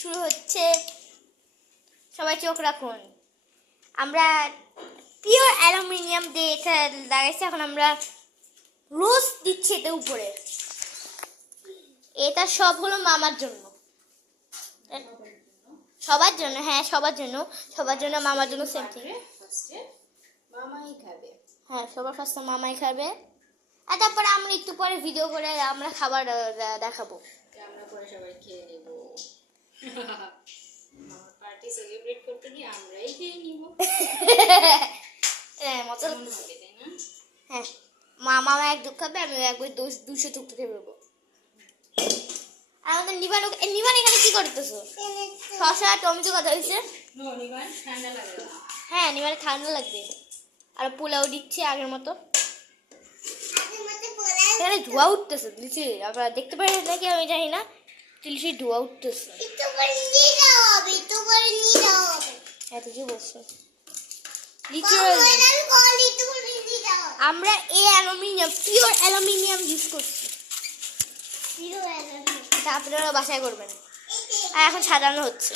শুরু হচ্ছে। সবাই চোখ রাখুন। আমরা পিওর অ্যালুমিনিয়াম দিয়ে এটা লাগাইছি। এখন আমরা রোজ দিচ্ছি এটা উপরে। এটা সব হলো মামার জন্য, সবার জন্য। হ্যাঁ, সবার জন্য, সবার জন্য, মামার জন্য সেম থিং। মামাই খাবে। হ্যাঁ, সবার ফার্স্টে মামাই খাবে। আর তারপরে আমরা একটু পরে ভিডিও করে আমরা খাবার দেখাবো। আমরা পরে সবাই খেয়ে নেব। আমার পার্টি সেলিব্রেট করতে গিয়ে আমরাই খেয়ে নিব। হ্যাঁ, মজা হবে লাগতেছে। তাই না? হ্যাঁ, মামা এক দুঃখ খাবে, আমি একবার 200 টুকরো খেয়ে ফেলবো। আর আমাদের নিবান এখানে কি করতেছো? শসা টমেটো কথা হয়েছে। ঠান্ডা লাগে। হ্যাঁ, নিবানে ঠান্ডা লাগবে। আর পোলাও দিচ্ছে আগের মতো। এখানে ধোয়া উঠতেছে লিচি, আপনারা দেখতে পারেন নাকি আমি জানি না। লিচি ধোয়া উঠতেছে। হ্যাঁ, ঠিকই বলছো। আমরা এই অ্যালুমিনিয়াম, পিওর অ্যালুমিনিয়াম ইউজ করছি। এটা আপনারা বাসায় করবেন। আর এখন সাজানো হচ্ছে,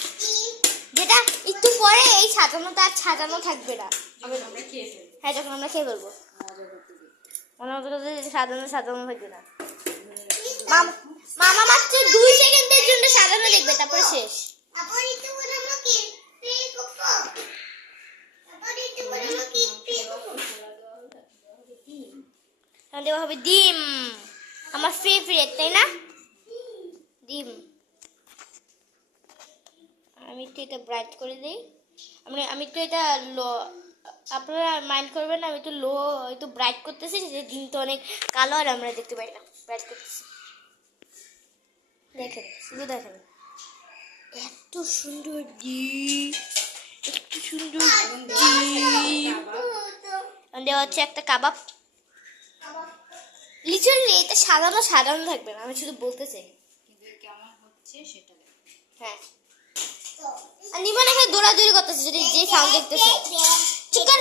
যেটা একটু পরে এই সাজানোটা আর সাজানো থাকবে না। আমরা খেয়ে ফেলবো। হ্যাঁ, যখন আমরা খেয়ে ফেলবো। মনে হতো যে সাজানো থাকবে না। মামা মাত্র 2 সেকেন্ডের জন্য সাজানো দেখবে, তারপরে শেষ। দেওয়া হবে ডিম, আমার ফেভারিট, তাই না? ডিম। আমি একটু এটা ব্রাইট করে দিই। আমি তো এটা লো, আপনারা মাইন্ড করবেন না, আমি তো লো একটু ব্রাইট করতেছি, যে ডিমটা অনেক কালো আর আমরা দেখতে পাই না। ব্রাইট করতেছি। দেখেন, শুধু দেখেন, এত সুন্দর ডিম, এত সুন্দর ডিম। দেওয়া হচ্ছে একটা কাবাব। লিটারালি এটা সাজানো থাকবে না, আমি শুধু বলতে চাই। কিন্তু কেমন হচ্ছে সেটা দেখো। হ্যাঁ, আর নিবান এখানে দৌড়াদৌড়ি করতেছে, যদি যে সাউন্ড দেখতেছে। চুপ কর।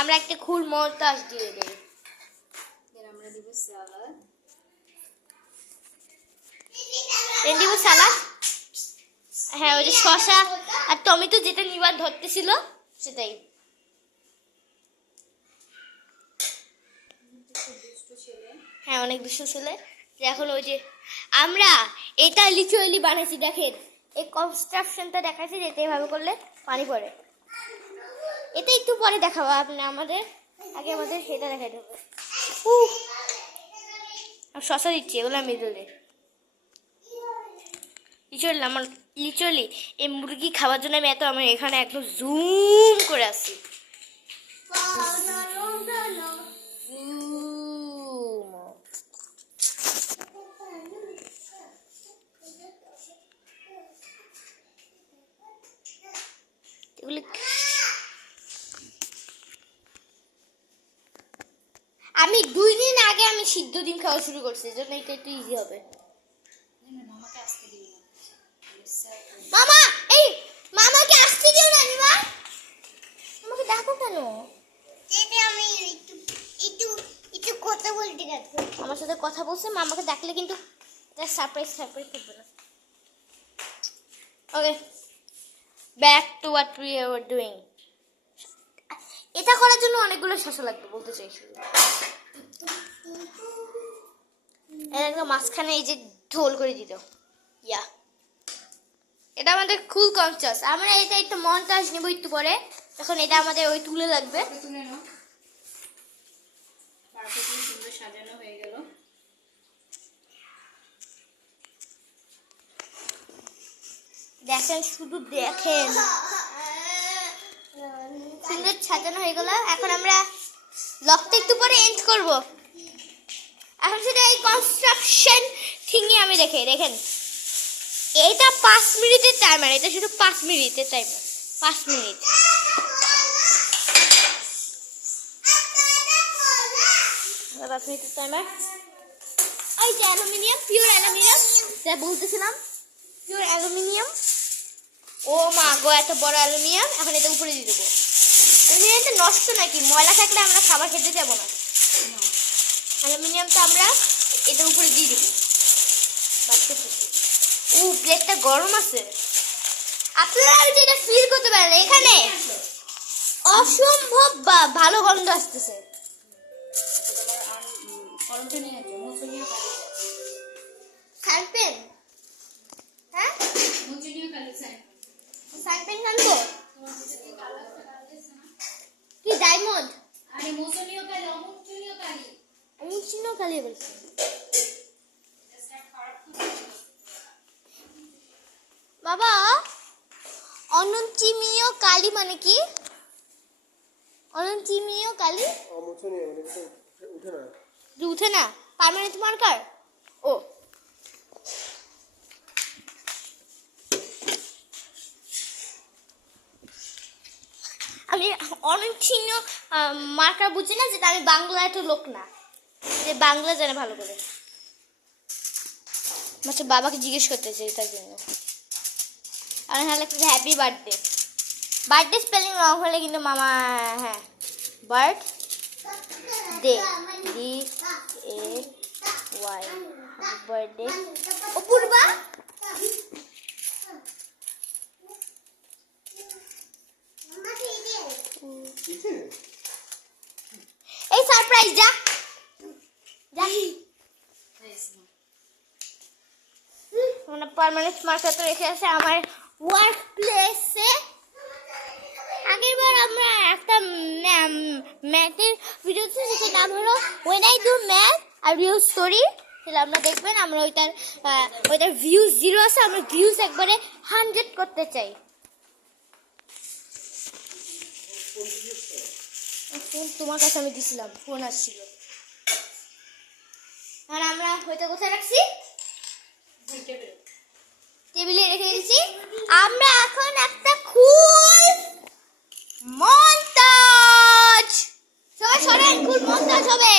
আমরা একটা খুল মরতাস দিয়ে দেই। এর আমরা দিব সালাদ। দিব সালাদ। হ্যাঁ, ওই যে শসা আর টমেটো যেটা নিবান ধরতেছিল সেটাই। হ্যাঁ, অনেক দুষ্ট ছেলে। এখন ওই যে আমরা এটা লিটারালি বানাইছি, দেখেন এই কনস্ট্রাকশনটা দেখাচ্ছি, যেতে এভাবে করলে পানি পড়ে। এটা একটু পরে দেখাবো আপনি আমাদের, আগে আমাদের সেটা দেখাইতে হবে। শসা দিচ্ছি, এগুলো আমি দিলে লিটারালি এই মুরগি খাওয়ার জন্য আমি আমার এখানে একদম জুম করে আসছি। আমি 2 দিন আগে আমি সিদ্ধ ডিম খাওয়া শুরু করছি, এজন্য এটা একটু ইজি হবে। মামাকে আসতে দিও না। মামা, মামাকে আসতে দিও না নিবা। আমাকে ডাকো কেন? আমি একটু কথা বলতে গেছি। আমার সাথে কথা বলছে, মামাকে ডাকলে কিন্তু এটা সারপ্রাইজ থাকবে না। Okay, back to what we are doing. এটা করার জন্য অনেকগুলো শসা লাগবে বলতে চাইছি। একদম মাঝখানে এই যে ঝোল করে দিত। ইয়া, এটা আমাদের খুব কনসাস। আমরা এটা একটু মনটাজ নেব একটু পরে, তখন এটা আমাদের ওই তুলে লাগবে। তুলে নাও। পারফেক্টলি সুন্দর সাজানো হয়ে গেল। দেখেন, শুধু দেখেন, সুন্দর সাজানো হয়ে গেল। এখন আমরা ব্লগটা একটু পরে এন্ড করব। এখন শুধু এই কনস্ট্রাকশন থিংই আমি দেখেন এটা 5 মিনিটের টাইমার, এটা শুধু 5 মিনিটের টাইমার। 5 মিনিট। টাইমার। এই যে অ্যালুমিনিয়াম, পিওর অ্যালুমিনিয়াম, যা বলতেছিলাম, পিওর অ্যালুমিনিয়াম। ও মা গো, এত বড় অ্যালুমিনিয়াম। এখন এটা উপরে দিয়ে দেবো। অ্যালুমিনিয়ামটা নষ্ট নাকি? ময়লা থাকলে আমরা খাবার খেতে যাবো না। অ্যালুমিনিয়ামটা আমরা এটার উপরে দিয়ে দেবো। প্লেটটা গরম আছে। আপনারা যেটা ফিল করতে পারেন এখানে অসম্ভব ভালো গন্ধ আসতেছে। কলমটা নিয়ে আসো, মুচুনিও কালি। সাইপেন, হ্যাঁ মুচুনিও কালি সাইন। সাইপেন আনবো। তোমার কাছে কি কালারটা কালি আছে না? কি ডায়মন্ড? আরে মুচুনিও কালি, অমুচুনিও কালি। আমি চিনো কালি বলছি। বাবা, অনন্তিমীয় কালী মানে কি? অনন্তিমীয় কালী উঠে না, পার্মানেন্ট মার্কার। ও আমি অনন্তিমীয় মার্কার বুঝি না, যেটা আমি বাংলা একটা লোক না যে বাংলা জানে ভালো করে। আচ্ছা বাবাকে জিজ্ঞেস করতে চাই তার জন্য। আর হ্যাঁ একটা হ্যাপি বার্থডে। বার্থডে স্পেলিং রং হলে কিন্তু মামা, হ্যাঁ birth day, DAY birthday. Apurva এই সারপ্রাইজ যা মানে পার্মানেন্ট মার্কার তো রেখে আছে আমার ওয়ার্ক প্লেসে। আগেরবার আমরা একটা ম্যাথের ভিডিও ছিল যেটার নাম হলো ওয়েন আই ডু ম্যাথ আর রিয়েল স্টোরি, তাহলে আমরা দেখবেন। আমরা ওইটার ভিউজ 0 আছে, আমরা ভিউজ একবারে 100 করতে চাই। ফোন তোমার কাছে আমি দিছিলাম, ফোন আসছিল। আর আমরা ওইটা কোথায় রাখছি? টেবিলে রেখে দিয়েছি। আমরা এখন একটা ফুল মন্তাজ, সবাই সরেন, ফুল মন্তাজ হবে।